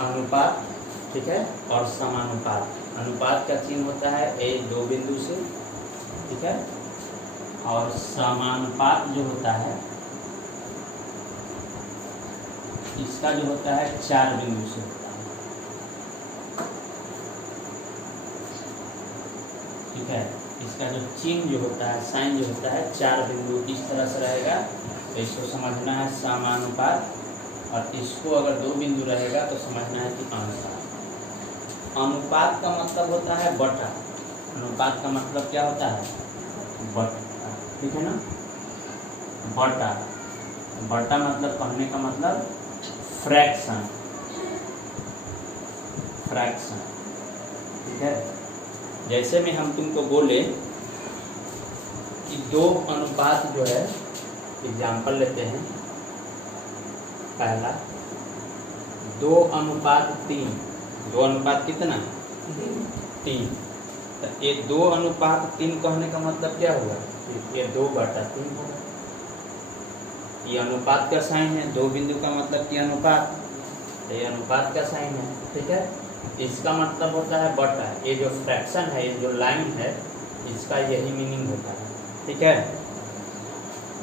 अनुपात, ठीक है, और समानुपात। अनुपात का चिन्ह होता है ए दो बिंदु से, ठीक है, और समानुपात जो होता है इसका जो होता है 4 बिंदु से होता है, ठीक है। इसका जो चिन्ह जो होता है, साइन जो होता है 4 बिंदु इस तरह से रहेगा, तो इसको समझना है समानुपात, और इसको अगर 2 बिंदु रहेगा तो समझना है कि अनुपात। अनुपात का मतलब होता है बटा। अनुपात का मतलब क्या होता है? बटा, ठीक है ना। बटा, बटा मतलब कहने का मतलब फ्रैक्शन, फ्रैक्शन, ठीक है। जैसे में हम तुमको बोले कि 2 अनुपात जो है, एग्जाम्पल लेते हैं, पहला 2 अनुपात 3, 2 अनुपात कितना? 3। तो ये 2 अनुपात 3 कहने का मतलब क्या हुआ? ये 2/3 होगा। ये अनुपात का साइन है, 2 बिंदु का मतलब कि अनुपात, तो ये अनुपात का साइन है, ठीक है। इसका मतलब होता है बटा। ये जो फ्रैक्शन है, ये जो लाइन है, इसका यही मीनिंग होता है, ठीक है।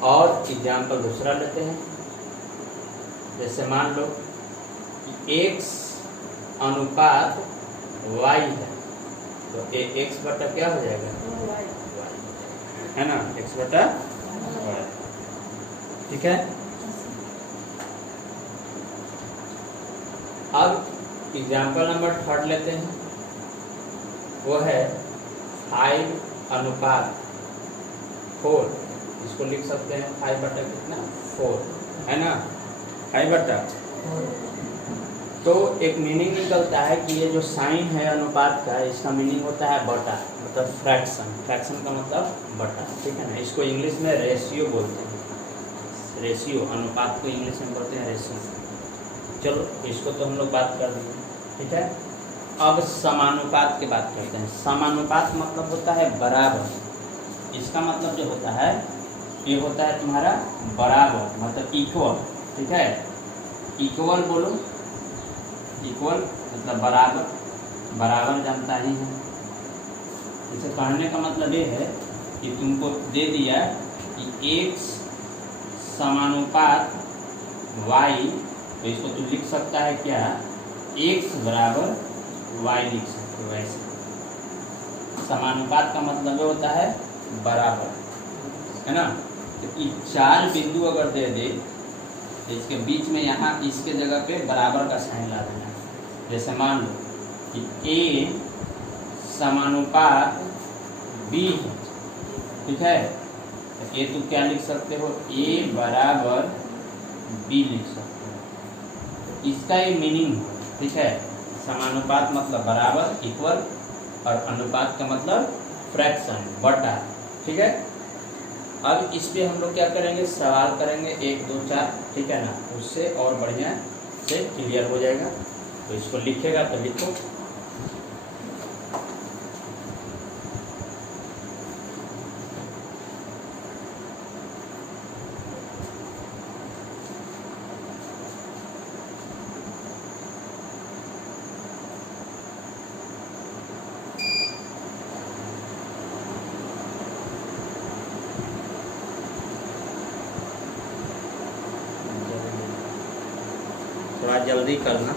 और एग्जाम्पल दूसरा लेते हैं, जैसे मान लो कि x अनुपात y है, तो ये x बटा क्या हो जाएगा? y, है ना, x बटा y, ठीक है। अब एग्जाम्पल नंबर 3 लेते हैं, वो है 5 अनुपात 4। इसको लिख सकते हैं 5 बटा कितना? 4, है ना, 5 बटा। तो एक मीनिंग निकलता है कि ये जो साइन है अनुपात का, इसका मीनिंग होता है बटा, मतलब फ्रैक्शन। फ्रैक्शन का मतलब बटा, ठीक है ना। इसको इंग्लिश में रेशियो बोलते हैं, रेशियो। अनुपात को इंग्लिश में बोलते हैं रेशियो। चलो इसको तो हम लोग बात कर दिए, ठीक है। अब समानुपात की बात करते हैं। समानुपात मतलब होता है बराबर। इसका मतलब जो होता है, ये होता है तुम्हारा बराबर, मतलब इक्वल, ठीक है। इक्वल बोलो, इक्वल मतलब बराबर, बराबर जानता ही है। इसे कहने का मतलब ये है कि तुमको दे दिया कि x समानुपात y, तो इसको तू लिख सकता है क्या? x बराबर y लिख सकते हो ऐसे। समानुपात का मतलब ये होता है बराबर, है ना। तो ये 4 बिंदु अगर दे दे, तो इसके बीच में यहाँ इसके जगह पे बराबर का साइन ला देना। जैसे मान लो कि a समानुपात b है, ठीक है, तो ये तुम क्या लिख सकते हो? a बराबर b लिख सकते हो। इसका ये मीनिंग है, ठीक है। समानुपात मतलब बराबर, इक्वल, और अनुपात का मतलब फ्रैक्शन, बटा, ठीक है। अब इस पे हम लोग क्या करेंगे? सवाल करेंगे 1 2 4, ठीक है ना, उससे और बढ़िया से क्लियर हो जाएगा। तो इसको लिखेगा तो लिखो। थोड़ा जल्दी करना।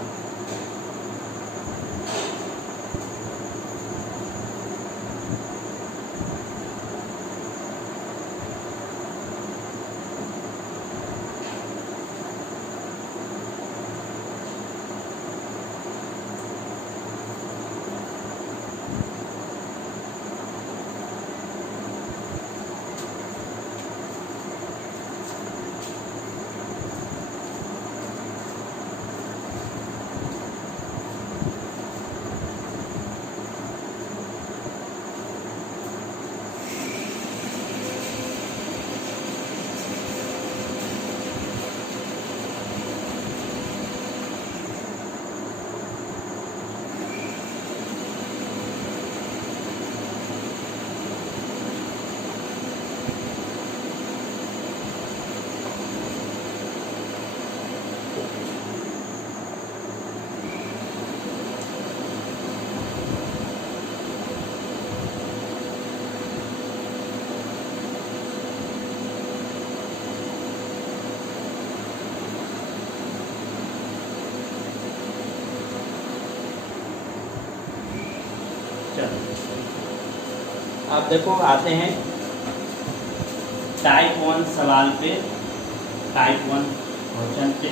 अब देखो आते हैं टाइप 1 सवाल पे, टाइप 1 क्वेश्चन पे।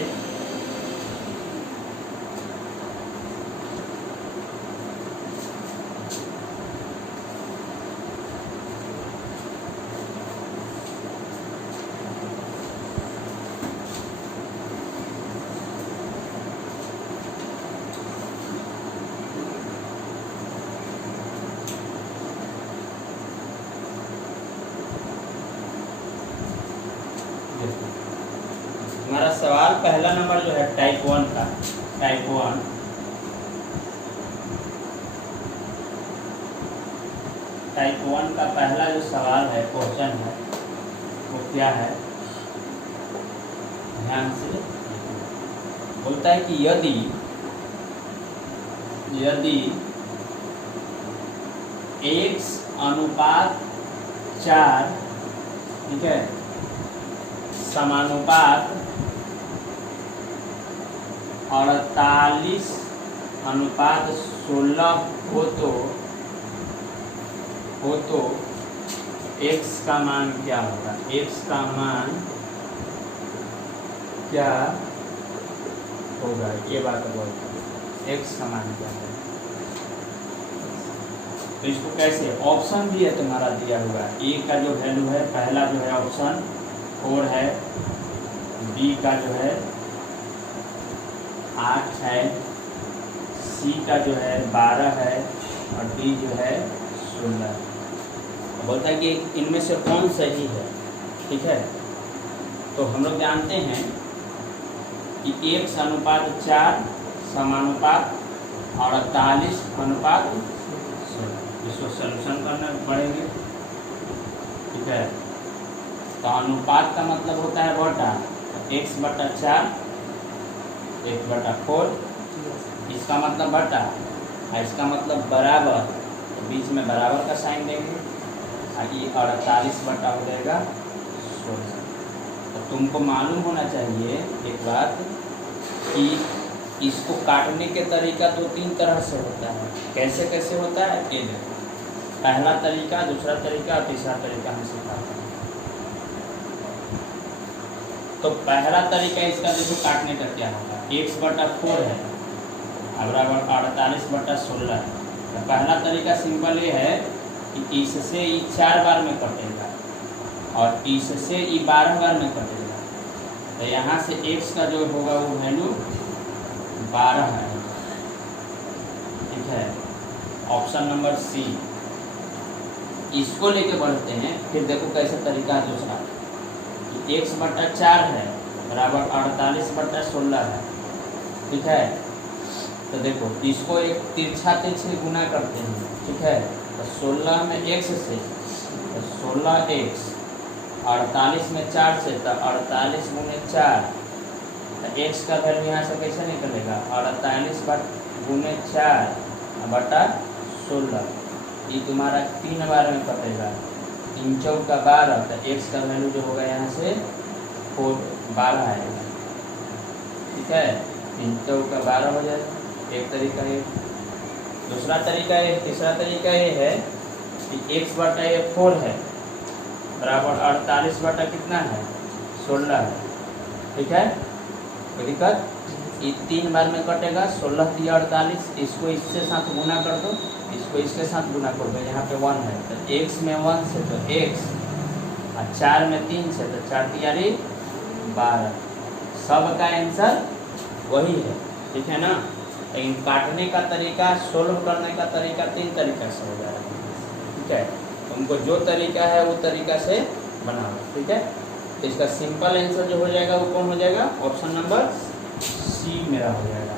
हमारा सवाल पहला नंबर जो है टाइप 1 का, टाइप 1 का पहला जो सवाल है, क्वेश्चन है, वो क्या है? ध्यान से बोलता है कि यदि x अनुपात 4, ठीक है, समानुपात 48 अनुपात 16 हो तो x का मान क्या होगा? x का मान क्या होगा? ये बात बोलते, x का मान क्या होगा? तो इसको कैसे, ऑप्शन भी है तुम्हारा दिया हुआ है। ए का जो वैल्यू है, पहला जो है ऑप्शन 4 है, बी का जो है 8 है, सी का जो है 12 है, और डी जो है 16। बोलता है कि इनमें से कौन सही है, ठीक है। तो हम लोग जानते हैं कि 1 अनुपात 4 समानुपात 48 अनुपात 16, इसको सॉल्यूशन करना पड़ेंगे, ठीक है। तो अनुपात का मतलब होता है बटा, x/4 1/4, इसका मतलब बटा, और इसका मतलब बराबर, तो बीच में बराबर का साइन देंगे, और ये 48 बटा हो जाएगा 16। तो तुमको मालूम होना चाहिए एक बात कि इसको काटने के तरीका 2-3 तरह से होता है। कैसे कैसे होता है ये देखो, पहला तरीका, दूसरा तरीका और तीसरा तरीका हम सिखाते हैं। तो पहला तरीका इसका देखो काटने का क्या होगा, x/4 है बराबर 48/16 है। तो पहला तरीका सिंपल ये है कि इससे ये 4 बार में कटेगा और इससे ये 12 बार में कटेगा। तो यहाँ से x का जो होगा वो वैल्यू 12 है, ठीक है। ऑप्शन नंबर सी, इसको लेके बढ़ते हैं। फिर देखो कैसे तरीका है दूसरा, कि x/4 है बराबर 48/16 है, ठीक है। तो देखो इसको एक तिरछा से गुना करते हैं, ठीक है। तो 16 में x से, तो 16x, 48 में 4 से, तो 48 गुने 4, तो x का वैल्यू यहाँ से कैसे निकलेगा, 48 गुने 4 बटा 16, ये तुम्हारा 3 बार में कटेगा, 3 चौका 12, तो x का वैल्यू जो होगा यहाँ से 12 आएगा, ठीक है। 3 चौका 12 हो जाएगा, एक तरीका है। दूसरा तरीका है, तीसरा तरीका ये है कि x/4 है बराबर 48 बटा कितना है 16 है, ठीक है। कोई दिक्कत, ये 3 बार में कटेगा, 16 3 48, इसको इसके साथ गुना कर दो, इसको इसके साथ गुना कर दो, यहाँ पे 1 है, तो x में 1 से तो x, और 4 में 3 से तो 4 3 12, सब का आंसर वही है, ठीक है ना। लेकिन काटने का तरीका, सोल्व करने का तरीका 3 तरीका से हो जाएगा, ठीक है। तुमको जो तरीका है वो तरीका से बनाओ, ठीक है। तो इसका सिंपल आंसर जो हो जाएगा वो कौन हो जाएगा, ऑप्शन नंबर सी मेरा हो जाएगा,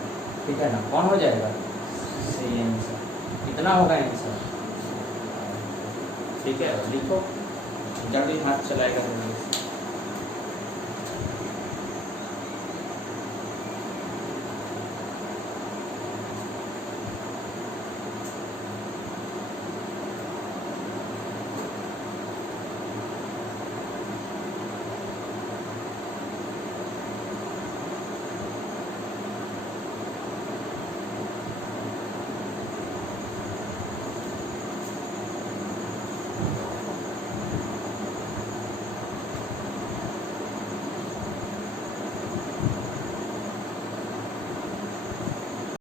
ठीक है ना। कौन हो जाएगा, सी आंसर। कितना होगा आंसर, ठीक है। लिखो, जल्दी हाथ चलाएगा।